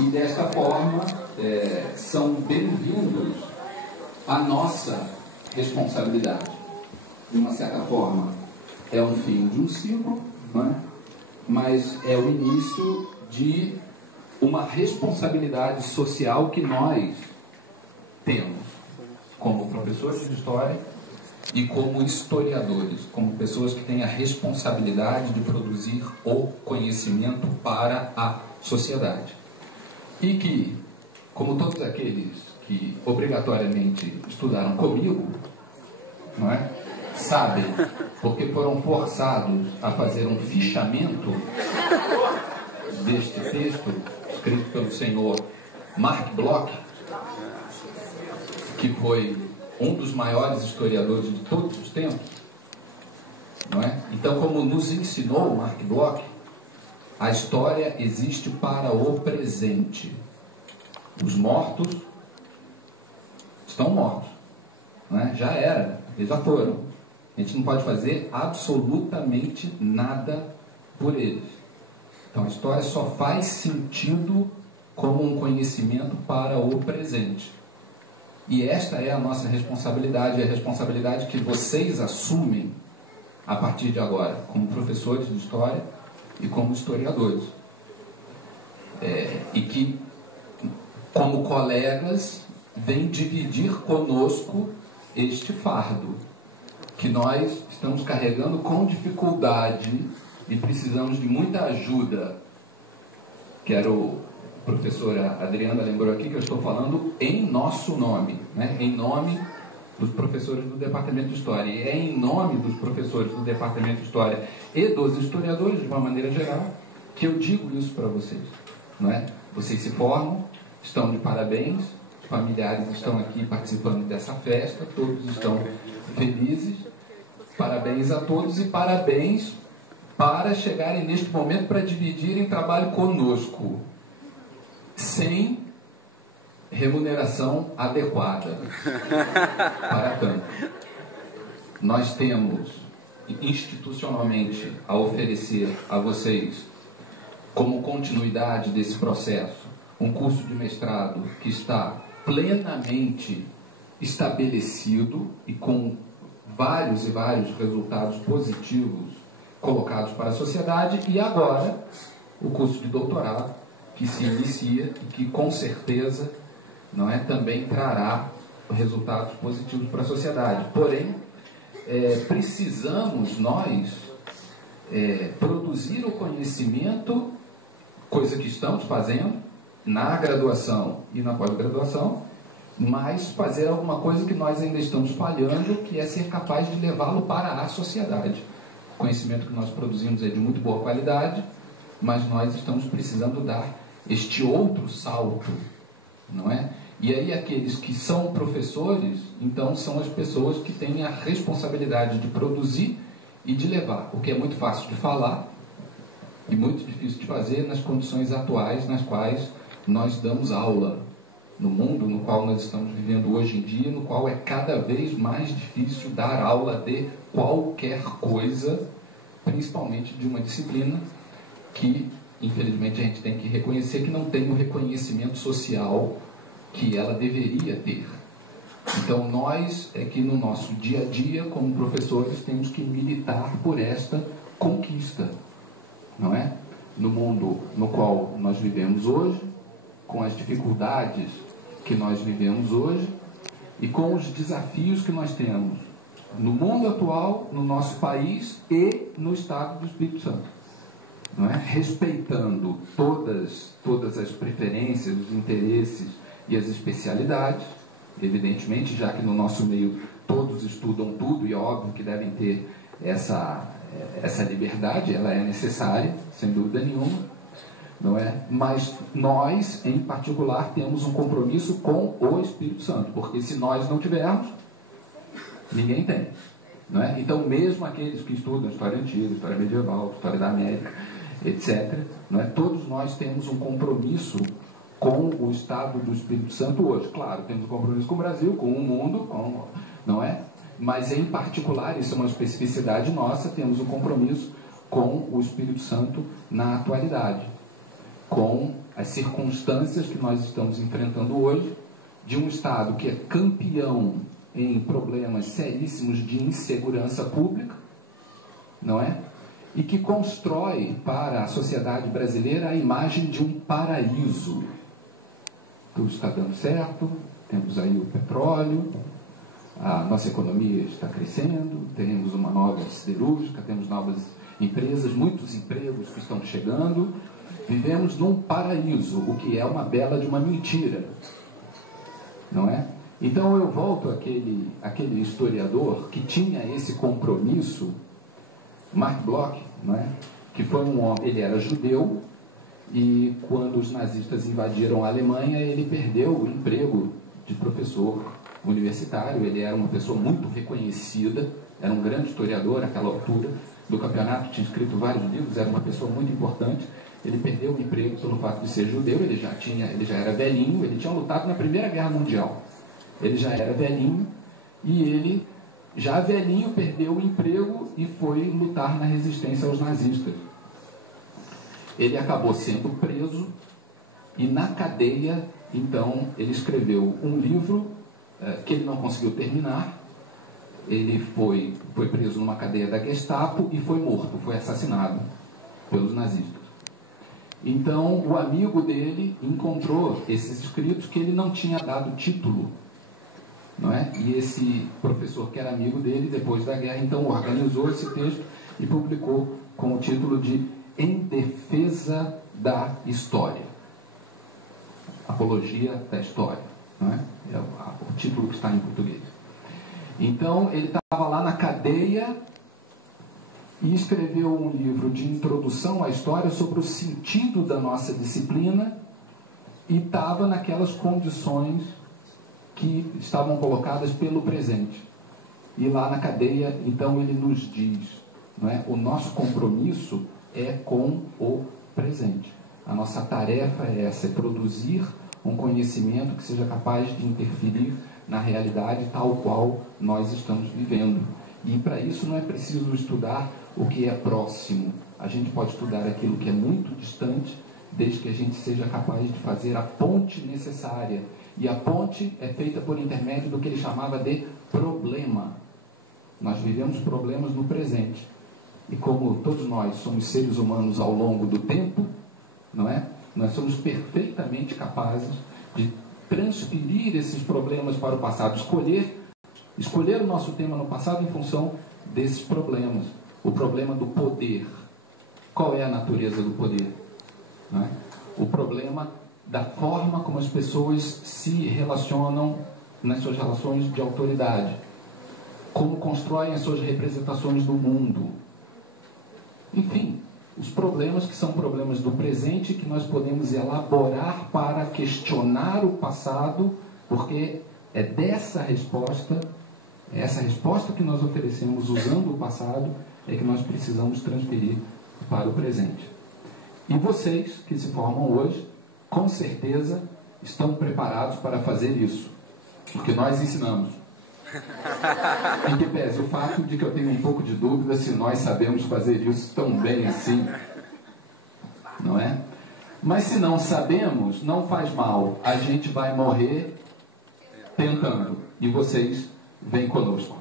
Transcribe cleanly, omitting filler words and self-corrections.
E desta forma, são bem-vindos à nossa responsabilidade. De uma certa forma, é um fim de um ciclo, não é? Mas é o início de uma responsabilidade social que nós temos como professores de história e como historiadores, como pessoas que têm a responsabilidade de produzir o conhecimento para a sociedade. E que, como todos aqueles que obrigatoriamente estudaram comigo, não é? Sabem, porque foram forçados a fazer um fichamento deste texto, escrito pelo senhor Mark Bloch, que foi um dos maiores historiadores de todos os tempos, não é? Então, como nos ensinou Mark Bloch, a história existe para o presente. Os mortos estão mortos, não é? Já era, eles já foram. A gente não pode fazer absolutamente nada por eles. Então a história só faz sentido como um conhecimento para o presente. E esta é a nossa responsabilidade, é a responsabilidade que vocês assumem a partir de agora, como professores de história e como historiadores. E que, como colegas, vêm dividir conosco este fardo, que nós estamos carregando com dificuldade e precisamos de muita ajuda. A professora Adriana lembrou aqui que eu estou falando em nosso nome, né? Em nome dos professores do Departamento de História. E é em nome dos professores do Departamento de História e dos historiadores, de uma maneira geral, que eu digo isso para vocês, não é? Vocês se formam, estão de parabéns, os familiares estão aqui participando dessa festa, todos estão felizes. Parabéns a todos e parabéns para chegarem neste momento para dividirem trabalho conosco, sem remuneração adequada para tanto. Nós temos institucionalmente a oferecer a vocês, como continuidade desse processo, um curso de mestrado que está plenamente estabelecido e com vários e vários resultados positivos colocados para a sociedade, e agora o curso de doutorado que se inicia e que com certeza, não é, também trará resultados positivos para a sociedade. Porém, precisamos nós produzir o conhecimento, coisa que estamos fazendo na graduação e na pós-graduação, mas fazer alguma coisa que nós ainda estamos falhando, que é ser capaz de levá-lo para a sociedade. O conhecimento que nós produzimos é de muito boa qualidade, mas nós estamos precisando dar este outro salto, não é? E aí aqueles que são professores, então são as pessoas que têm a responsabilidade de produzir e de levar, o que é muito fácil de falar e muito difícil de fazer nas condições atuais nas quais nós damos aula, no mundo no qual nós estamos vivendo hoje em dia, no qual é cada vez mais difícil dar aula de qualquer coisa, principalmente de uma disciplina que, infelizmente, a gente tem que reconhecer que não tem o reconhecimento social que ela deveria ter. Então, nós é que no nosso dia a dia, como professores, temos que militar por esta conquista, não é? No mundo no qual nós vivemos hoje, com as dificuldades que nós vivemos hoje e com os desafios que nós temos no mundo atual, no nosso país e no estado do Espírito Santo, não é? Respeitando todas as preferências, os interesses e as especialidades, evidentemente, já que no nosso meio todos estudam tudo e é óbvio que devem ter essa liberdade, ela é necessária, sem dúvida nenhuma, não é? Mas nós, em particular, temos um compromisso com o Espírito Santo, porque se nós não tivermos, ninguém tem, não é? Então, mesmo aqueles que estudam história antiga, história medieval, história da América, etc., não é? Todos nós temos um compromisso com o estado do Espírito Santo hoje. Claro, temos um compromisso com o Brasil, com o mundo, não é? Mas, em particular, isso é uma especificidade nossa, temos um compromisso com o Espírito Santo na atualidade, com as circunstâncias que nós estamos enfrentando hoje, de um Estado que é campeão em problemas seríssimos de insegurança pública, não é? E que constrói para a sociedade brasileira a imagem de um paraíso. Tudo está dando certo, temos aí o petróleo, a nossa economia está crescendo, temos uma nova siderúrgica, temos novas empresas, muitos empregos que estão chegando, vivemos num paraíso, o que é uma bela de uma mentira, não é? Então eu volto àquele historiador que tinha esse compromisso, Mark Bloch, não é? Que foi um homem, ele era judeu, e quando os nazistas invadiram a Alemanha, ele perdeu o emprego de professor universitário. Ele era uma pessoa muito reconhecida, era um grande historiador naquela altura do campeonato, tinha escrito vários livros, era uma pessoa muito importante. Ele perdeu o emprego pelo fato de ser judeu, ele já era velhinho, ele tinha lutado na Primeira Guerra Mundial. Ele já era velhinho, e ele, já velhinho, perdeu o emprego e foi lutar na resistência aos nazistas. Ele acabou sendo preso, e na cadeia, então, ele escreveu um livro que ele não conseguiu terminar. Ele foi preso numa cadeia da Gestapo e foi morto, foi assassinado pelos nazistas. Então, o amigo dele encontrou esses escritos que ele não tinha dado título, não é? E esse professor, que era amigo dele, depois da guerra, então organizou esse texto e publicou com o título de Em Defesa da História. Apologia da História, não é? É o título que está em português. Então, ele estava lá na cadeia e escreveu um livro de introdução à história sobre o sentido da nossa disciplina, e estava naquelas condições que estavam colocadas pelo presente. E lá na cadeia, então, ele nos diz, não é? O nosso compromisso é com o presente. A nossa tarefa é essa, é produzir um conhecimento que seja capaz de interferir na realidade tal qual nós estamos vivendo. E para isso não é preciso estudar o que é próximo. A gente pode estudar aquilo que é muito distante, desde que a gente seja capaz de fazer a ponte necessária. E a ponte é feita por intermédio do que ele chamava de problema. Nós vivemos problemas no presente. E como todos nós somos seres humanos ao longo do tempo, não é? Nós somos perfeitamente capazes de transferir esses problemas para o passado, escolher o nosso tema no passado em função desses problemas. O problema do poder. Qual é a natureza do poder? Não é? O problema da forma como as pessoas se relacionam nas suas relações de autoridade, como constroem as suas representações do mundo. Enfim, os problemas que são problemas do presente, que nós podemos elaborar para questionar o passado, porque é dessa resposta, é essa resposta que nós oferecemos usando o passado, é que nós precisamos transferir para o presente. E vocês que se formam hoje, com certeza, estão preparados para fazer isso, porque nós ensinamos. Em que pese o fato de que eu tenho um pouco de dúvida se nós sabemos fazer isso tão bem assim, não é? Mas se não sabemos, não faz mal, a gente vai morrer tentando, e vocês vêm conosco.